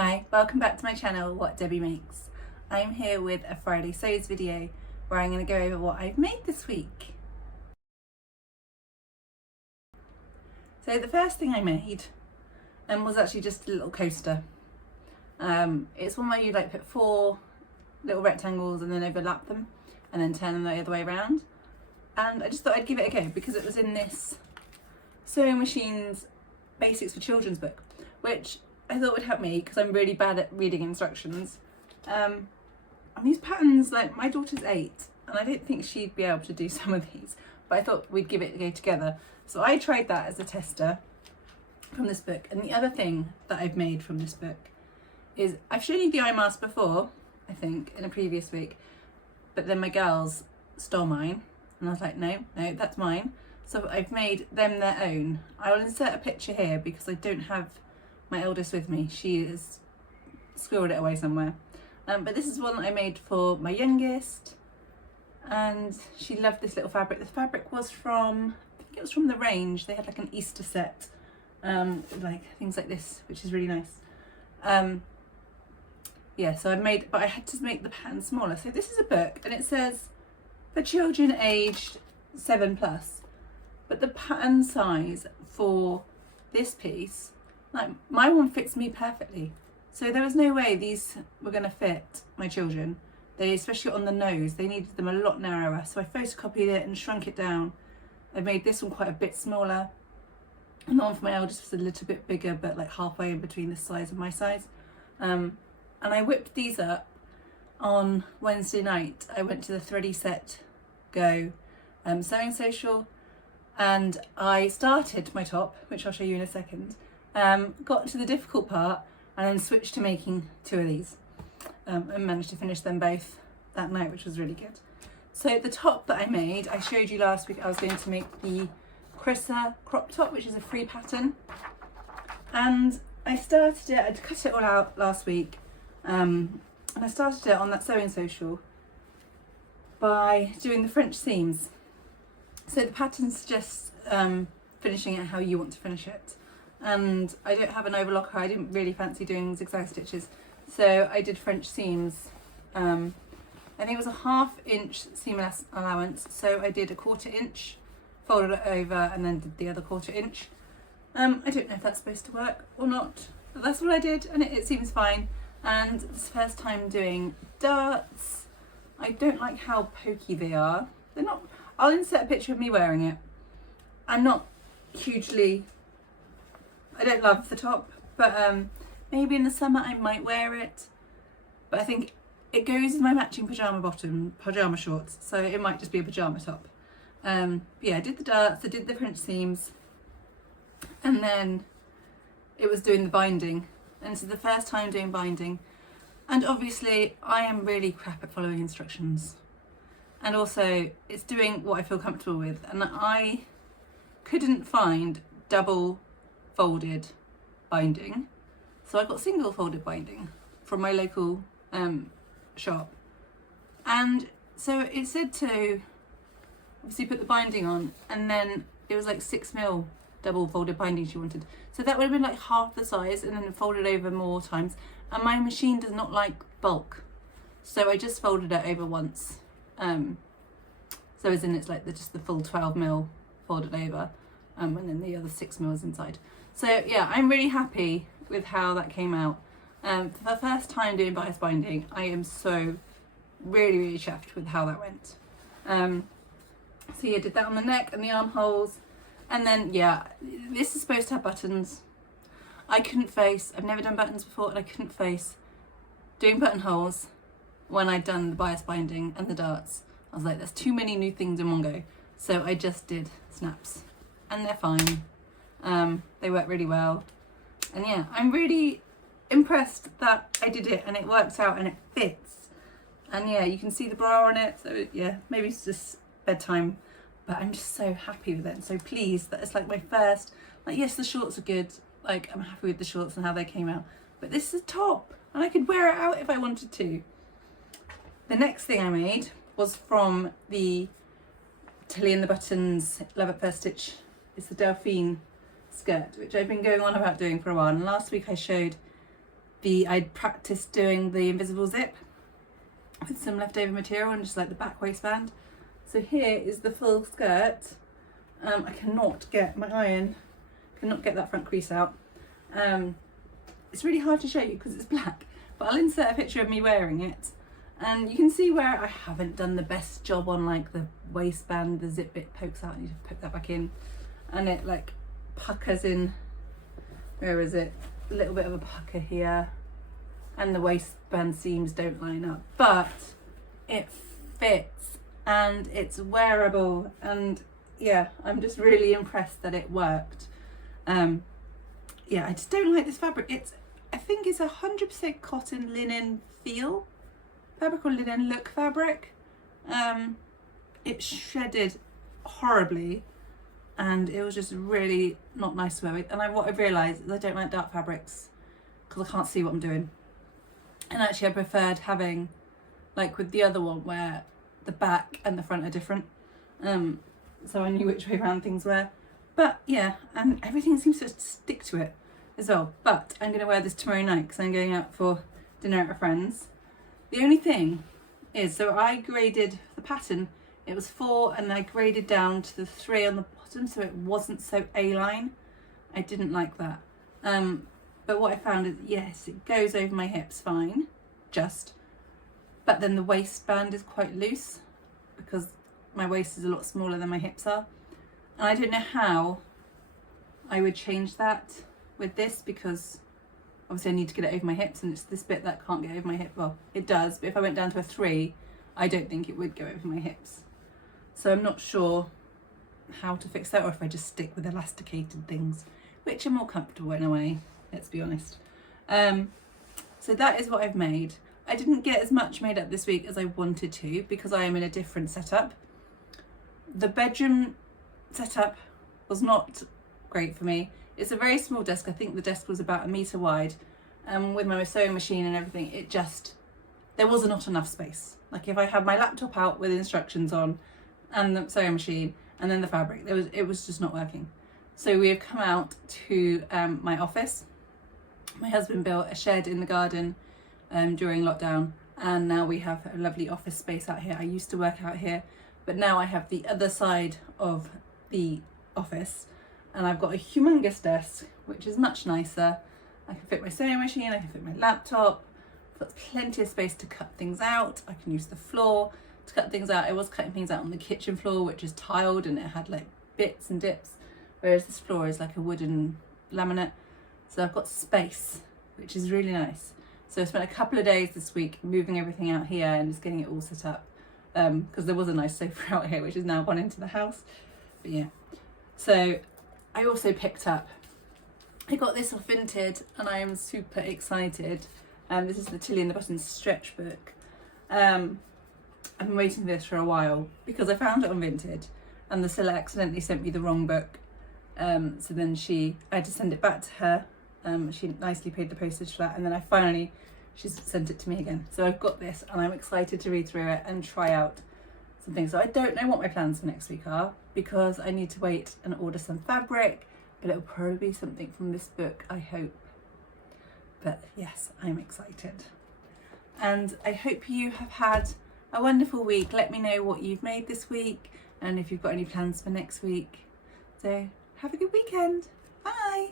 Hi, welcome back to my channel, What Debbie Makes. I'm here with a Friday Sews video where I'm going to go over what I've made this week. So the first thing I made was actually just a little coaster. It's one where you put 4 little rectangles and then overlap them and then turn them the other way around. And I just thought I'd give it a go because it was in this Sewing Machines Basics for Children's book, which I thought would help me because I'm really bad at reading instructions. And these patterns, my daughter's 8 and I don't think she'd be able to do some of these, but I thought we'd give it a go together. So I tried that as a tester from this book. And the other thing that I've made from this book is, I've shown you the eye mask before, I think, in a previous week, but then my girls stole mine and I was like, no, that's mine. So I've made them their own. I will insert a picture here because I don't have my eldest with me. She has squirreled it away somewhere. But this is one that I made for my youngest and she loved this little fabric. The fabric was from, I think it was from the range. They had an Easter set, things like this, which is really nice. Yeah, so I've made, but I had to make the pattern smaller. So this is a book and it says for children aged 7+, but the pattern size for this piece, my one fits me perfectly. So there was no way these were going to fit my children. They, especially on the nose, they needed them a lot narrower. So I photocopied it and shrunk it down. I made this one quite a bit smaller. And the one for my eldest was a little bit bigger, but halfway in between this size and my size. And I whipped these up on Wednesday night. I went to the Thready Set Go sewing social and I started my top, which I'll show you in a second. Got to the difficult part and then switched to making 2 of these and managed to finish them both that night, which was really good. So the top that I made, I showed you last week. I was going to make the Krissa Crop top, which is a free pattern, and I started it, I'd cut it all out last week, and I started it on that sewing social by doing the French seams. So the pattern's just finishing it how you want to finish it. And I don't have an overlocker. I didn't really fancy doing zigzag stitches, so I did French seams. I think it was a 1/2 inch seam allowance, so I did a 1/4 inch, folded it over and then did the other 1/4 inch. I don't know if that's supposed to work or not, but that's what I did and it seems fine. And it's the first time doing darts. I don't like how pokey they are. They're not, I'll insert a picture of me wearing it. I'm not hugely, I don't love the top, but maybe in the summer I might wear it. But I think it goes with my matching pyjama shorts, so it might just be a pyjama top. Yeah, I did the darts, I did the French seams, and then it was doing the binding. And this is the first time doing binding. And obviously I am really crap at following instructions. And also it's doing what I feel comfortable with. And I couldn't find double folded binding, so I got single folded binding from my local shop. And so it said to obviously put the binding on, and then it was 6mm double folded binding she wanted, so that would have been half the size and then folded over more times, and my machine does not like bulk, so I just folded it over once. So as in it's just the full 12mm folded over, and then the other 6mm inside. So yeah, I'm really happy with how that came out. For the first time doing bias binding, I am so really chuffed with how that went. So yeah, did that on the neck and the armholes. And then yeah, this is supposed to have buttons. I couldn't face, I've never done buttons before, and I couldn't face doing buttonholes when I'd done the bias binding and the darts. I was like, there's too many new things in one go. So I just did snaps and they're fine. They work really well. And yeah, I'm really impressed that I did it and it works out and it fits. And yeah, you can see the bra on it. So yeah, maybe it's just bedtime, but I'm just so happy with it and so pleased that it's my first, yes, the shorts are good. I'm happy with the shorts and how they came out, but this is a top and I could wear it out if I wanted to. The next thing I made was from the Tilly and the Buttons Love at First Stitch. It's the Delphine Skirt, which I've been going on about doing for a while. And last week I showed I'd practiced doing the invisible zip with some leftover material and just like the back waistband. So here is the full skirt. I cannot get my iron, cannot get that front crease out. It's really hard to show you because it's black, but I'll insert a picture of me wearing it. And you can see where I haven't done the best job on like the waistband, the zip bit pokes out, and you just poke that back in. And it like puckers in, where is it? A little bit of a pucker here. And the waistband seams don't line up, but it fits and it's wearable. And yeah, I'm just really impressed that it worked. Yeah, I just don't like this fabric. I think it's 100% cotton linen feel fabric or linen look fabric. It shredded horribly and it was just really not nice to wear with. And what I've realised is I don't like dark fabrics because I can't see what I'm doing. And actually I preferred having, like with the other one where the back and the front are different. So I knew which way around things were. But yeah, and everything seems to stick to it as well. But I'm going to wear this tomorrow night because I'm going out for dinner at a friend's. The only thing is, so I graded the pattern. It was 4 and I graded down to the 3 on the bottom so it wasn't so A-line. I didn't like that. But what I found is, yes, it goes over my hips fine, but then the waistband is quite loose because my waist is a lot smaller than my hips are. And I don't know how I would change that with this because obviously I need to get it over my hips and it's this bit that can't get over my hip. Well, it does, but if I went down to a 3, I don't think it would go over my hips. So I'm not sure how to fix that or if I just stick with elasticated things, which are more comfortable in a way. Let's be honest. So that is what I've made. I didn't get as much made up this week as I wanted to because I am in a different setup. The bedroom setup was not great for me. It's a very small desk. I think the desk was about 1 metre wide. With my sewing machine and everything, there was not enough space. Like if I had my laptop out with instructions on and the sewing machine and then the fabric, it was just not working. So we have come out to my office. My husband built a shed in the garden during lockdown and now we have a lovely office space out here. I used to work out here, but now I have the other side of the office and I've got a humongous desk, which is much nicer. I can fit my sewing machine, I can fit my laptop. I've got plenty of space to cut things out. I can use the floor to cut things out. I was cutting things out on the kitchen floor, which is tiled and it had like bits and dips, whereas this floor is like a wooden laminate. So I've got space, which is really nice. So I spent a couple of days this week moving everything out here and just getting it all set up because there was a nice sofa out here, which has now gone into the house. But yeah, so I also picked up, I got this off Vinted and I am super excited. This is the Tilly and the Buttons stretch book. I've been waiting for this for a while because I found it on Vinted and the seller accidentally sent me the wrong book. So then I had to send it back to her. She nicely paid the postage for that and then she's sent it to me again. So I've got this and I'm excited to read through it and try out some things. So I don't know what my plans for next week are because I need to wait and order some fabric, but it'll probably be something from this book, I hope. But yes, I'm excited. And I hope you have had a wonderful week. Let me know what you've made this week and if you've got any plans for next week. So have a good weekend. Bye.